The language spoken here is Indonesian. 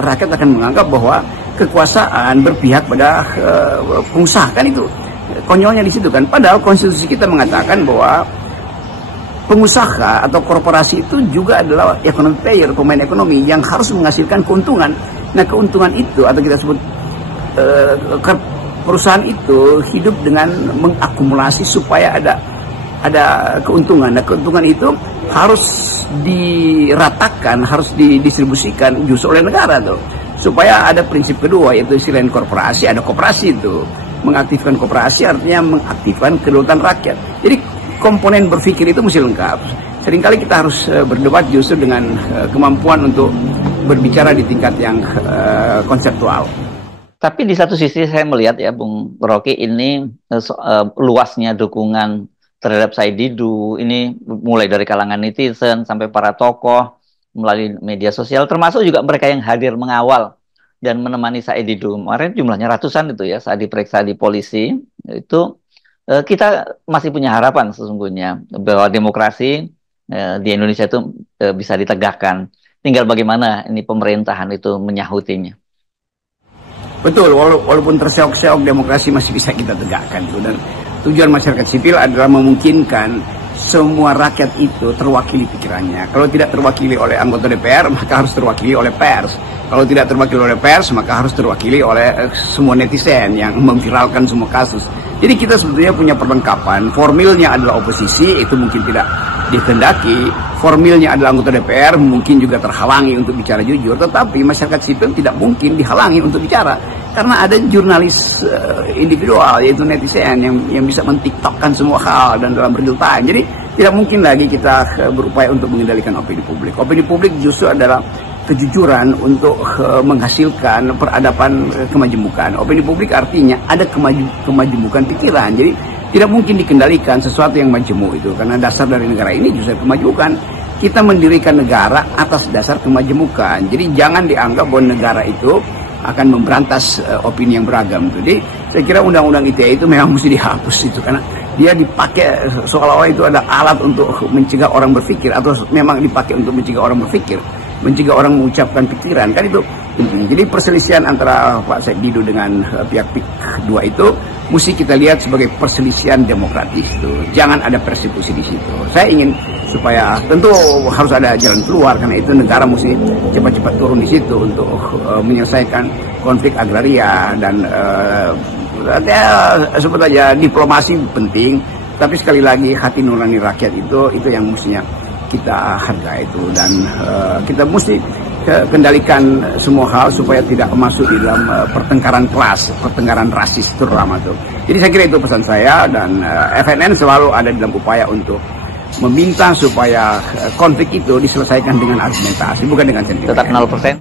rakyat akan menganggap bahwa kekuasaan berpihak pada pengusaha, kan itu konyolnya di situ kan. Padahal konstitusi kita mengatakan bahwa pengusaha atau korporasi itu juga adalah economic player, pemain ekonomi yang harus menghasilkan keuntungan. Nah, keuntungan itu atau kita sebut perusahaan itu hidup dengan mengakumulasi supaya ada keuntungan. Nah, keuntungan itu harus diratakan, harus didistribusikan justru oleh negara tuh. Supaya ada prinsip kedua, yaitu selain korporasi ada koperasi itu. Mengaktifkan koperasi artinya mengaktifkan kedaulatan rakyat. Jadi komponen berpikir itu mesti lengkap. Seringkali kita harus berdebat justru dengan kemampuan untuk berbicara di tingkat yang konseptual. Tapi di satu sisi saya melihat ya Bung Rocky, ini luasnya dukungan terhadap Said Didu ini mulai dari kalangan netizen sampai para tokoh melalui media sosial, termasuk juga mereka yang hadir mengawal dan menemani Said Didu. Kemarin jumlahnya ratusan itu ya saat diperiksa di polisi. Itu kita masih punya harapan sesungguhnya bahwa demokrasi di Indonesia itu bisa ditegakkan. Tinggal bagaimana ini pemerintahan itu menyahutinya. Betul, walaupun terseok-seok demokrasi masih bisa kita tegakkan itu. Dan tujuan masyarakat sipil adalah memungkinkan semua rakyat itu terwakili pikirannya. Kalau tidak terwakili oleh anggota DPR, maka harus terwakili oleh pers. Kalau tidak terwakili oleh pers, maka harus terwakili oleh semua netizen yang memviralkan semua kasus. Jadi kita sebetulnya punya perlengkapan. Formilnya adalah oposisi, itu mungkin tidak dikehendaki. Formilnya adalah anggota DPR, mungkin juga terhalangi untuk bicara jujur. Tetapi masyarakat sipil tidak mungkin dihalangi untuk bicara. Karena ada jurnalis individual, yaitu netizen yang bisa mentiktokkan semua hal dan dalam real time. Jadi tidak mungkin lagi kita berupaya untuk mengendalikan opini publik. Opini publik justru adalah kejujuran untuk menghasilkan peradaban kemajemukan. Opini publik artinya ada kemajemukan pikiran. Jadi tidak mungkin dikendalikan sesuatu yang majemuk itu. Karena dasar dari negara ini justru kemajemukan. Kita mendirikan negara atas dasar kemajemukan. Jadi jangan dianggap bahwa negara itu akan memberantas opini yang beragam. Jadi saya kira undang-undang ITE itu memang mesti dihapus itu, karena dia dipakai seolah-olah itu ada alat untuk mencegah orang berpikir, atau memang dipakai untuk mencegah orang berpikir, mencegah orang mengucapkan pikiran, kan itu. Jadi perselisihan antara Pak Said Didu dengan pihak PIK 2 itu mesti kita lihat sebagai perselisihan demokratis itu. Jangan ada persekusi di situ. Saya ingin supaya tentu harus ada jalan keluar, karena itu negara mesti cepat-cepat turun di situ untuk menyelesaikan konflik agraria dan sebut aja diplomasi penting, tapi sekali lagi hati nurani rakyat itu yang mestinya kita hargai itu, dan kita mesti kendalikan semua hal supaya tidak masuk di dalam pertengkaran kelas, pertengkaran rasis terutama itu. Jadi saya kira itu pesan saya, dan FNN selalu ada dalam upaya untuk meminta supaya konflik itu diselesaikan dengan argumentasi, bukan dengan sentimen. Tetap 0%.